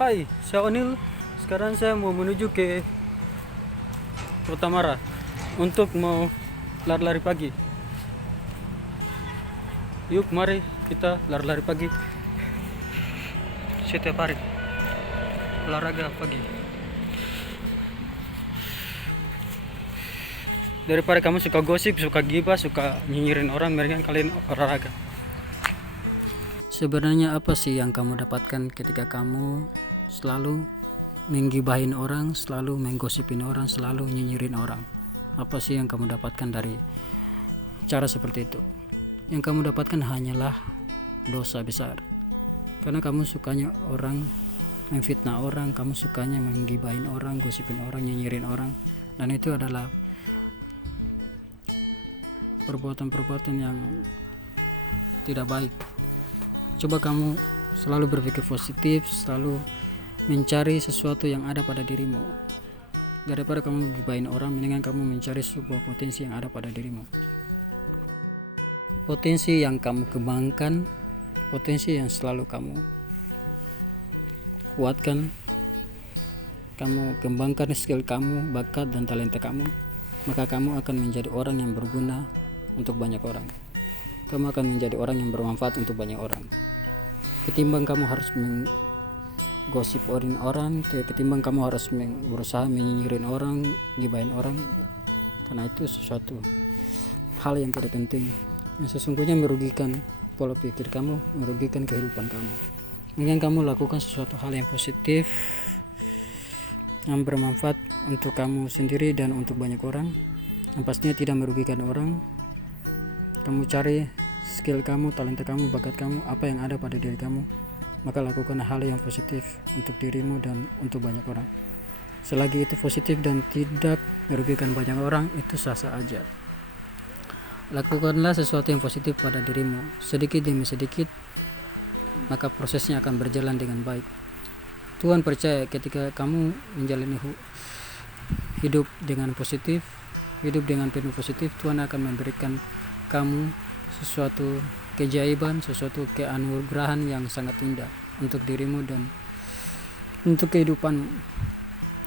Hai, saya Onil. Sekarang saya mau menuju ke Kota Mara untuk mau lari-lari pagi. Yuk, mari kita lari-lari pagi setiap hari. Olahraga pagi. Daripada kamu suka gosip, suka gibah, suka nyinyirin orang, mendingan kalian olahraga. Sebenarnya apa sih yang kamu dapatkan ketika kamu selalu menggibahin orang, selalu menggosipin orang, selalu nyinyirin orang? Apa sih yang kamu dapatkan dari cara seperti itu? Yang kamu dapatkan hanyalah dosa besar. Karena kamu sukanya orang memfitnah orang, kamu sukanya menggibahin orang, gosipin orang, nyinyirin orang, dan itu adalah perbuatan-perbuatan yang tidak baik. Coba kamu selalu berpikir positif, selalu mencari sesuatu yang ada pada dirimu. Daripada kamu gibahin orang, mendingan kamu mencari sebuah potensi yang ada pada dirimu. Potensi yang kamu kembangkan, potensi yang selalu kamu kuatkan, kamu kembangkan skill kamu, bakat dan talenta kamu, maka kamu akan menjadi orang yang berguna untuk banyak orang. Kamu akan menjadi orang yang bermanfaat untuk banyak orang. Ketimbang kamu harus menggosipin orang, ketimbang kamu harus berusaha menyinyirin orang, gibahin orang, karena itu sesuatu hal yang tidak penting, yang sesungguhnya merugikan pola pikir kamu, merugikan kehidupan kamu. Mungkin kamu lakukan sesuatu hal yang positif, yang bermanfaat untuk kamu sendiri dan untuk banyak orang, yang pastinya tidak merugikan orang. Kamu cari skill kamu, talenta kamu, bakat kamu, apa yang ada pada diri kamu, maka lakukan hal yang positif untuk dirimu dan untuk banyak orang. Selagi itu positif dan tidak merugikan banyak orang, itu sah-sah aja. Lakukanlah sesuatu yang positif pada dirimu, sedikit demi sedikit, maka prosesnya akan berjalan dengan baik. Tuhan percaya ketika kamu menjalani hidup dengan positif, hidup dengan penuh positif, Tuhan akan memberikan kamu sesuatu keajaiban, sesuatu keanugerahan yang sangat indah untuk dirimu dan untuk kehidupanmu.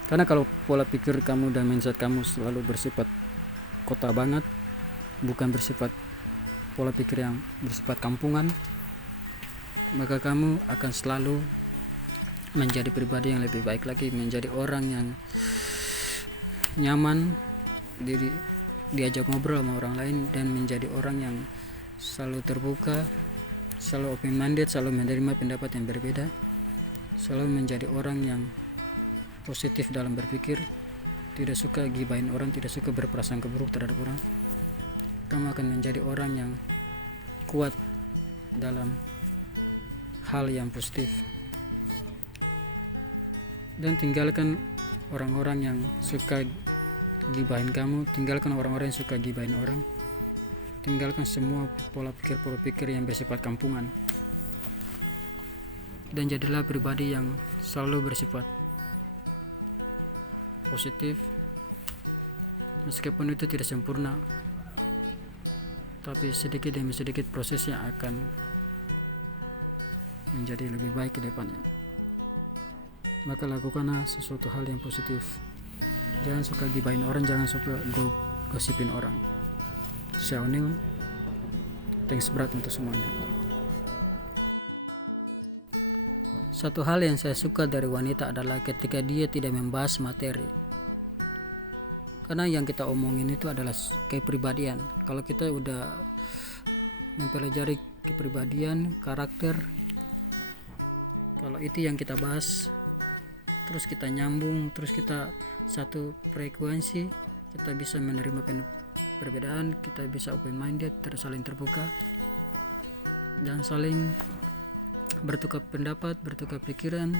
Karena kalau pola pikir kamu dan mindset kamu selalu bersifat kota banget, bukan bersifat pola pikir yang bersifat kampungan, maka kamu akan selalu menjadi pribadi yang lebih baik lagi, menjadi orang yang nyaman diajak ngobrol sama orang lain, dan menjadi orang yang selalu terbuka, selalu open minded, selalu menerima pendapat yang berbeda, selalu menjadi orang yang positif dalam berpikir, tidak suka gibahin orang, tidak suka berprasangka buruk terhadap orang. Kamu akan menjadi orang yang kuat dalam hal yang positif. Dan tinggalkan orang-orang yang suka gibahin kamu, tinggalkan orang-orang yang suka gibahin orang, tinggalkan semua pola pikir yang bersifat kampungan, dan jadilah pribadi yang selalu bersifat positif. Meskipun itu tidak sempurna, tapi sedikit demi sedikit prosesnya akan menjadi lebih baik ke depannya. Maka lakukanlah sesuatu hal yang positif. Jangan suka gibahin orang, jangan suka gosipin orang. Saya Onil, thanks berat untuk semuanya. Satu hal yang saya suka dari wanita adalah ketika dia tidak membahas materi. Karena yang kita omongin itu adalah kepribadian. Kalau kita udah mempelajari kepribadian, karakter, kalau itu yang kita bahas, terus kita nyambung, terus kita satu frekuensi, kita bisa menerima perbedaan, kita bisa open minded, saling terbuka, dan saling bertukar pendapat, bertukar pikiran,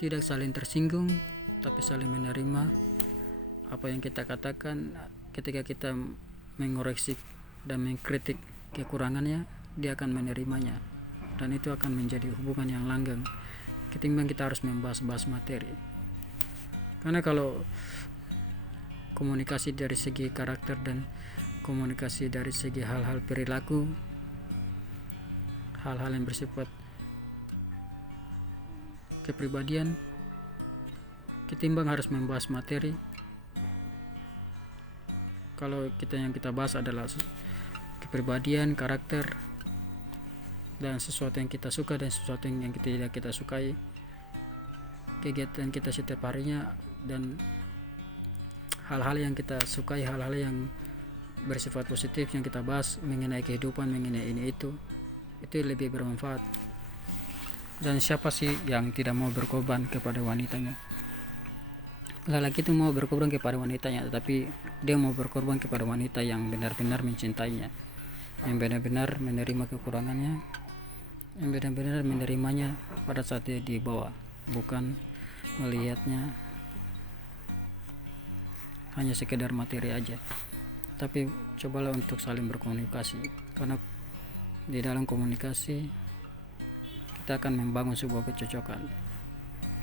tidak saling tersinggung, tapi saling menerima apa yang kita katakan. Ketika kita mengoreksi dan mengkritik kekurangannya, dia akan menerimanya, dan itu akan menjadi hubungan yang langgeng ketimbang kita harus membahas materi. Karena kalau komunikasi dari segi karakter dan komunikasi dari segi hal-hal perilaku, hal-hal yang bersifat kepribadian ketimbang harus membahas materi. Kalau yang kita bahas adalah kepribadian, karakter, dan sesuatu yang kita suka dan sesuatu yang tidak kita sukai, kegiatan kita setiap harinya, dan hal-hal yang kita sukai, hal-hal yang bersifat positif yang kita bahas mengenai kehidupan, mengenai ini itu lebih bermanfaat. Dan siapa sih yang tidak mau berkorban kepada wanitanya? Lelaki itu mau berkorban kepada wanitanya, tetapi dia mau berkorban kepada wanita yang benar-benar mencintainya, yang benar-benar menerima kekurangannya, yang benar-benar menerimanya pada saat dia dibawa, bukan melihatnya hanya sekedar materi aja. Tapi cobalah untuk saling berkomunikasi, karena di dalam komunikasi kita akan membangun sebuah kecocokan,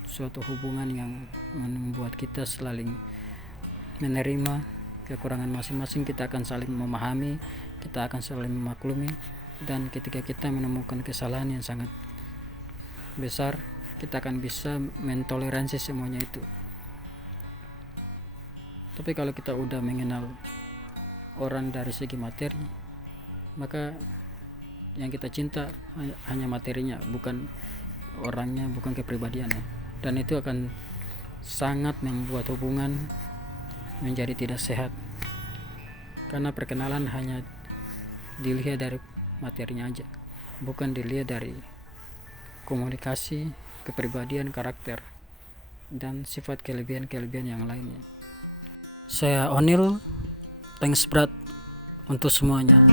suatu hubungan yang membuat kita saling menerima kekurangan masing-masing. Kita akan saling memahami, kita akan saling memaklumi, dan ketika kita menemukan kesalahan yang sangat besar, kita akan bisa mentoleransi semuanya itu. Tapi kalau kita udah mengenal orang dari segi materi, maka yang kita cinta hanya materinya, bukan orangnya, bukan kepribadiannya. Dan itu akan sangat membuat hubungan menjadi tidak sehat, karena perkenalan hanya dilihat dari materinya aja, bukan dilihat dari komunikasi, kepribadian, karakter, dan sifat kelebihan-kelebihan yang lainnya. Saya Onil, thanks berat untuk semuanya.